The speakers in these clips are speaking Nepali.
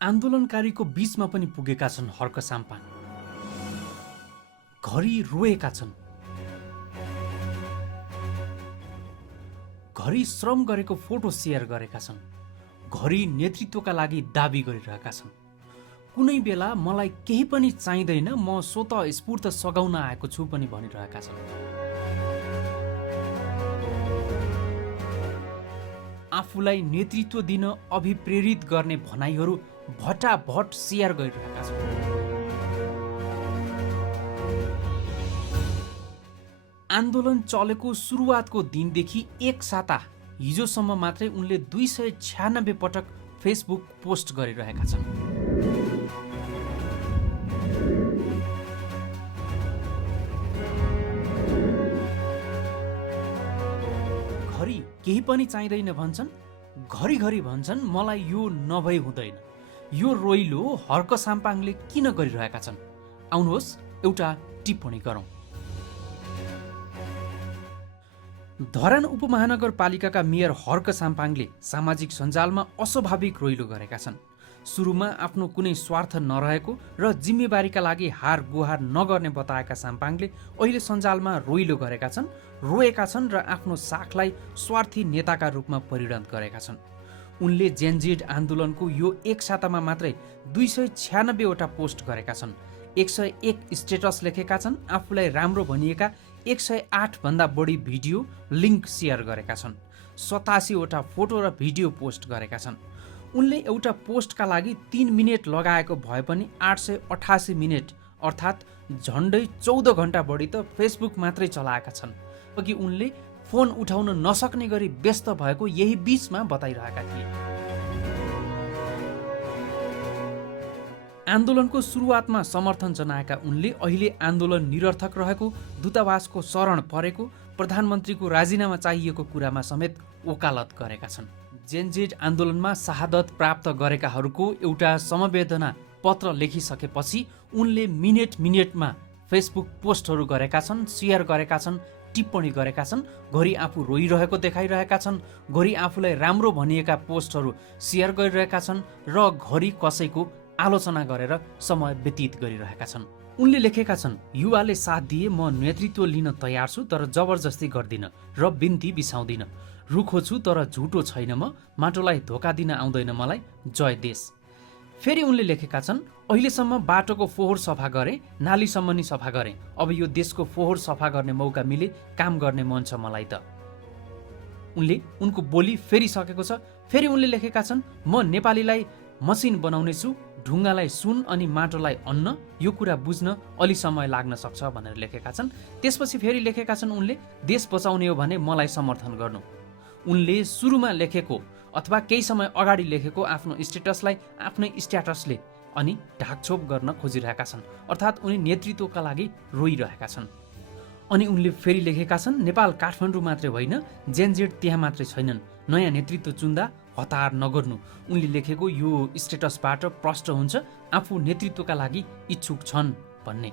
आन्दोलनकारीको बीचमा पनि पुगेका छन् हर्क साम्पाङ। घरि रोएका छन्, घरि श्रम गरेको फोटो सेयर गरेका छन्, घरि नेतृत्वका लागि दाबी गरिरहेका छन्। कुनै बेला मलाई केही पनि चाहिँदैन, म स्वतः स्फूर्त सघाउन आएको छु पनि भनिरहेका छन्। आफूलाई नेतृत्व दिन अभिप्रेरित गर्ने भनाइहरू भटाभट सेयर गरिरहेका छन्। आन्दोलन चलेको सुरुवातको दिनदेखि एक साता हिजोसम्म मात्रै उनले 296 पटक फेसबुक पोस्ट गरिरहेका छन्। घरि केही पनि चाहिँदैन भन्छन्, घरिघरि भन्छन् मलाई यो नभई हुँदैन। यो रोइलो हर्क साम्पाङले किन गरिरहेका छन्? आउनुहोस् एउटा टिप्पणी गरौँ। धरान उपमहानगरपालिकाका मेयर हर्क साम्पाङले सामाजिक सञ्जालमा अस्वाभाविक रोइलो गरेका छन्। सुरुमा आफ्नो कुनै स्वार्थ नरहेको र जिम्मेवारीका लागि हार गुहार नगर्ने बताएका साम्पाङले अहिले सञ्जालमा रोइलो गरेका छन्, रोएका छन् र आफ्नो साखलाई स्वार्थी नेताका रूपमा परिणत गरेका छन्। उनले जेनजेड आन्दोलनको यो एक सातामा मात्रै 296 वटा पोस्ट गरेका छन्, 101 स्टेटस लेखेका छन्, आफूलाई राम्रो भनिएका 108 भन्दा बढी भिडियो लिङ्क सेयर गरेका छन्, 87 वटा फोटो र भिडियो पोस्ट गरेका छन्। उनले एउटा पोस्टका लागि 3 मिनेट लगाएको भए पनि 888 मिनेट अर्थात् झन्डै 14 घण्टा बढी त फेसबुक मात्रै चलाएका छन्। अघि उनले फोन उठाउन नसक्ने गरी व्यस्त भएको यही बीचमा बताइरहेका थिए। आन्दोलनको सुरुवातमा समर्थन जनाएका उनले अहिले आन्दोलन निरर्थक रहेको, दूतावासको शरण परेको, प्रधानमन्त्रीको राजीनामा चाहिएको कुरामा समेत वकालत गरेका छन्। जेनजेड आन्दोलनमा शहादत प्राप्त गरेकाहरूको एउटा समवेदना पत्र लेखिसकेपछि उनले मिनेट मिनेटमा फेसबुक पोस्टहरू गरेका छन्, सेयर गरेका छन्, टिप्पणी गरेका छन्। घरि आफू रोइरहेको देखाइरहेका छन्, घरि आफूलाई राम्रो भनिएका पोस्टहरू सेयर गरिरहेका छन् र घरि कसैको आलोचना गरेर समय व्यतीत गरिरहेका छन्। उनले लेखेका छन्, युवाले साथ दिए म नेतृत्व लिन तयार छु, तर जबरजस्ती गर्दिन र बिन्ती बिसाउँदिन। रुखो छु तर झुटो छैन म, माटोलाई धोका दिन आउँदैन मलाई, जय देश। फेरि उनले लेखेका छन्, अहिलेसम्म बाटोको फोहोर सफा गरे, नालीसम्म नि सफा गरे, अब यो देशको फोहोर सफा गर्ने मौका मिले काम गर्ने मन छ मलाई त। उनले उनको बोली फेरि सकेको छ। फेरि उनले लेखेका छन्, म नेपालीलाई मसिन बनाउने छु, ढुङ्गालाई सुन अनि माटोलाई अन्न, यो कुरा बुझ्न अलि समय लाग्न सक्छ भनेर लेखेका छन्। त्यसपछि फेरि लेखेका छन् उनले, देश बचाउने हो भने मलाई समर्थन गर्नु। उनले सुरुमा लेखेको अथवा केही समय अगाडि लेखेको आफ्नो स्टेटसलाई आफ्नै स्ट्याटसले अनि ढाकछोप गर्न खोजिरहेका छन्, अर्थात् उनी नेतृत्वका लागि रोइरहेका छन्। अनि उनले फेरि लेखेका छन्, नेपाल काठमाडौँ मात्रै होइन, जेनजेड त्यहाँ मात्रै छैनन्, नयाँ नेतृत्व चुन्दा हतार नगर्नु। उनले लेखेको यो स्टेटसबाट प्रष्ट हुन्छ आफू नेतृत्वका लागि इच्छुक छन् भन्ने।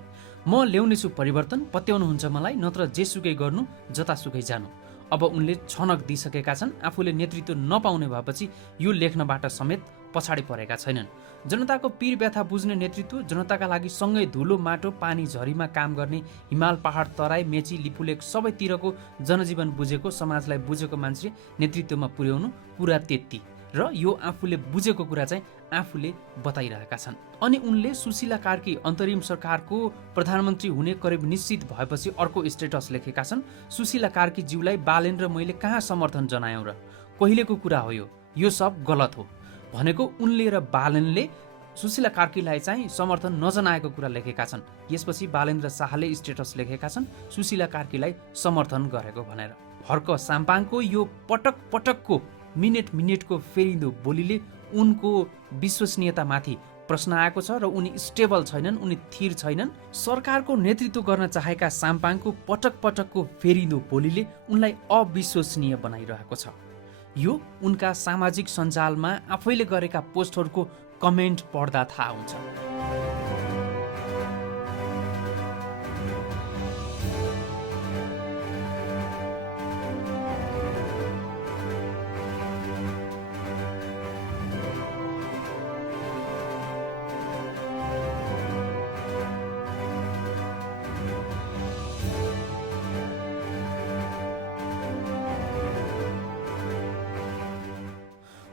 म ल्याउनेछु परिवर्तन, पत्याउनुहुन्छ मलाई, नत्र जेसुकै गर्नु, जतासुकै जानु। अब उनले छनक दिइसकेका छन्, आफूले नेतृत्व नपाउने भएपछि यो लेख्नबाट समेत पछाडि परेका छैनन्। जनताको पीर व्यथा बुझ्ने नेतृत्व, जनताका लागि सँगै धुलो माटो पानी झरीमा काम गर्ने, हिमाल पहाड तराई मेची लिपुलेक सबैतिरको जनजीवन बुझेको, समाजलाई बुझेको मान्छे नेतृत्वमा पुर्याउनु, कुरा त्यति। र यो आफूले बुझेको कुरा चाहिँ आफूले बताइरहेका छन्। अनि उनले सुशीला कार्की अन्तरिम सरकारको प्रधानमन्त्री हुने करिब निश्चित भएपछि अर्को स्टेटस लेखेका छन्, सुशीला कार्की ज्यूलाई बालेन र मैले कहाँ समर्थन जनायौँ र, कहिलेको कुरा हो यो सब गलत हो भनेको उनले र बालेनले सुशीला कार्कीलाई चाहिँ समर्थन नजनाएको कुरा लेखेका छन्। यसपछि बालेन्द्र शाहले स्टेटस लेखेका छन् सुशीला कार्कीलाई समर्थन गरेको भनेर। हर्क साम्पाङको यो पटक पटकको मिनेट मिनेटको फेरिदो बोलीले उनको विश्वसनीयतामाथि प्रश्न आएको छ र उनी स्टेबल छैनन्, उनी थिर छैनन्। सरकारको नेतृत्व गर्न चाहेका साम्पाङको पटक पटकको फेरिदो बोलीले उनलाई अविश्वसनीय बनाइरहेको छ। यो उनका सामाजिक सञ्जालमा आफैले गरेका पोस्टहरूको कमेन्ट पढ्दा थाहा हुन्छ।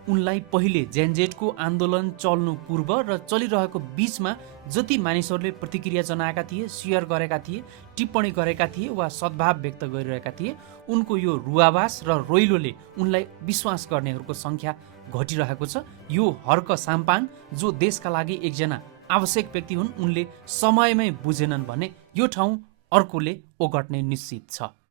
उनलाई पहिले जेनजेटको आन्दोलन चल्नु पूर्व र चलिरहेको बीचमा जति मानिसहरूले प्रतिक्रिया जनाएका थिए, सेयर गरेका थिए, टिप्पणी गरेका थिए वा सद्भाव व्यक्त गरिरहेका थिए, उनको यो रुवावास र रोइलोले उनलाई विश्वास गर्नेहरूको सङ्ख्या घटिरहेको छ। यो हर्क साम्पाङ जो देशका लागि एकजना आवश्यक व्यक्ति हुन्, उनले समयमै बुझेनन् भने यो ठाउँ अर्कोले ओगट्ने निश्चित छ।